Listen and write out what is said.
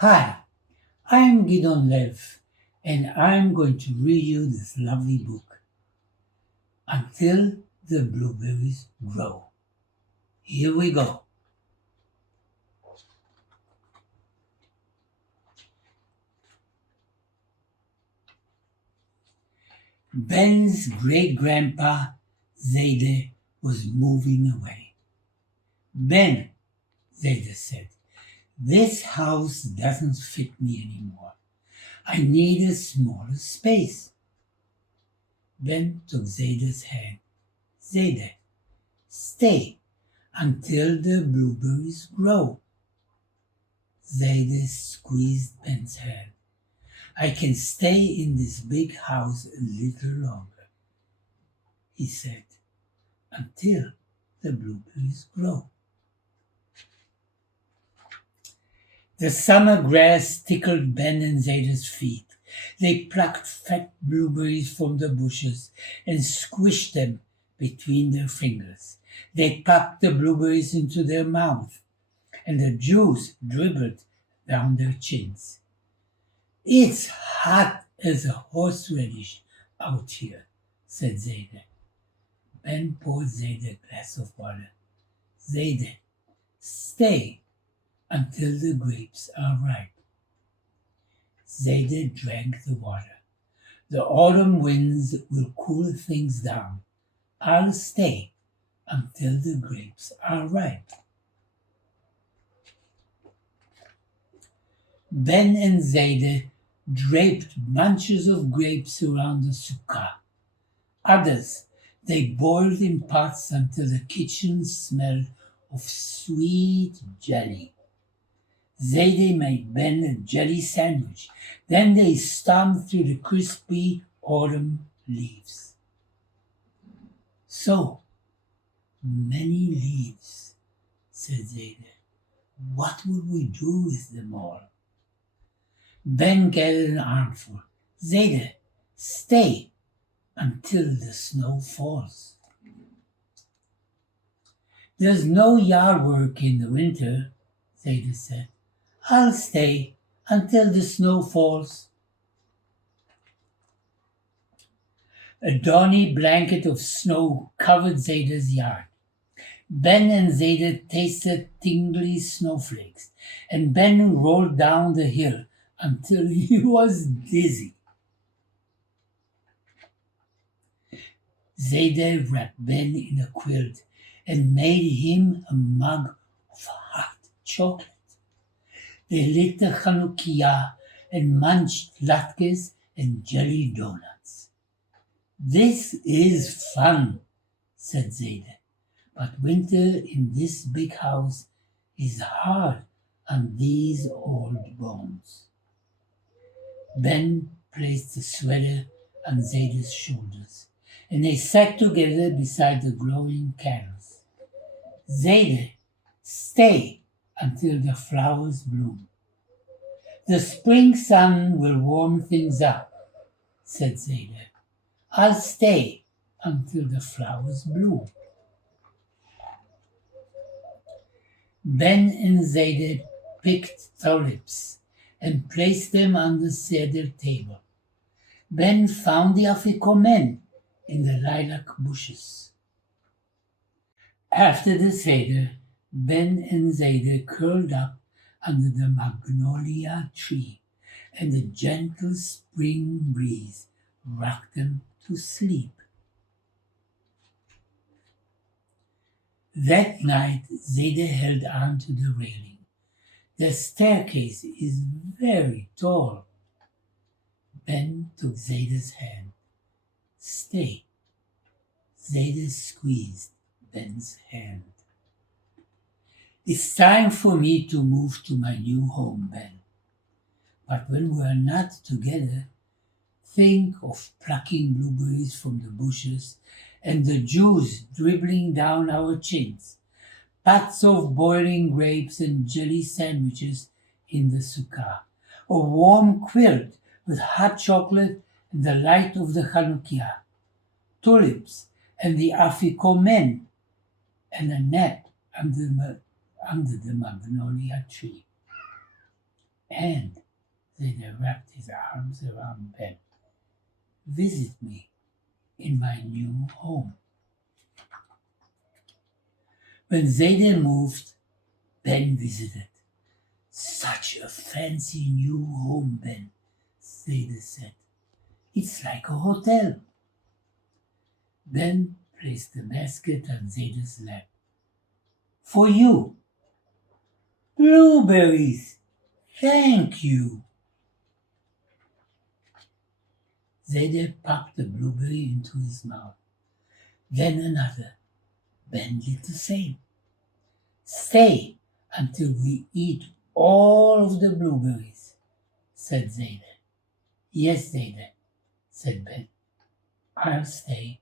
Hi, I'm Gidon Lev, and I'm going to read you this lovely book, Until the Blueberries Grow. Here we go. Ben's great-grandpa, Zayde, was moving away. Ben, Zayde said, this house doesn't fit me anymore. I need a smaller space. Ben took Zayde's hand. Zayde, stay until the blueberries grow. Zayde squeezed Ben's hand. I can stay in this big house a little longer, he said, until the blueberries grow. The summer grass tickled Ben and Zayde's feet. They plucked fat blueberries from the bushes and squished them between their fingers. They popped the blueberries into their mouth, and the juice dribbled down their chins. It's hot as a horseradish out here, said Zayde. Ben poured Zayde a glass of water. Zayde, stay until the grapes are ripe. Zayde drank the water. The autumn winds will cool things down. I'll stay until the grapes are ripe. Ben and Zayde draped bunches of grapes around the sukkah. Others they boiled in pots until the kitchen smelled of sweet jelly. Zayde made Ben a jelly sandwich. Then they stomped through the crispy autumn leaves. So many leaves, said Zayde. What would we do with them all? Ben gathered an armful. Zayde, stay until the snow falls. There's no yard work in the winter, Zayde said. I'll stay until the snow falls. A dawny blanket of snow covered Zayde's yard. Ben and Zayde tasted tingly snowflakes, and Ben rolled down the hill until he was dizzy. Zayde wrapped Ben in a quilt and made him a mug of hot chocolate. They lit the Chanukiah and munched latkes and jelly donuts. This is fun, said Zayde, but winter in this big house is hard on these old bones. Ben placed the sweater on Zayde's shoulders, and they sat together beside the glowing candles. Zayde, stay until the flowers bloom. The spring sun will warm things up, said Zayde. I'll stay until the flowers bloom. Ben and Zayde picked tulips and placed them on the cedar table. Ben found the afikomen in the lilac bushes. After the Seder, Ben and Zayde curled up under the magnolia tree, and the gentle spring breeze rocked them to sleep. That night, Zayde held on to the railing. The staircase is very tall. Ben took Zayde's hand. Stay. Zayde squeezed Ben's hand. It's time for me to move to my new home, Ben. But when we're not together, think of plucking blueberries from the bushes and the juice dribbling down our chins, pots of boiling grapes and jelly sandwiches in the sukkah, a warm quilt with hot chocolate and the light of the Chanukiah, tulips and the afikomen, and a nap under the magnolia tree. And Zayde wrapped his arms around Ben. Visit me in my new home. When Zayde moved, Ben visited. Such a fancy new home, Ben, Zayde said. It's like a hotel. Ben placed the basket on Zayde's lap. For you. Blueberries. Thank you. Zayde popped the blueberry into his mouth. Then another. Ben did the same. Stay until we eat all of the blueberries, said Zayde. Yes, Zayde, said Ben. I'll stay.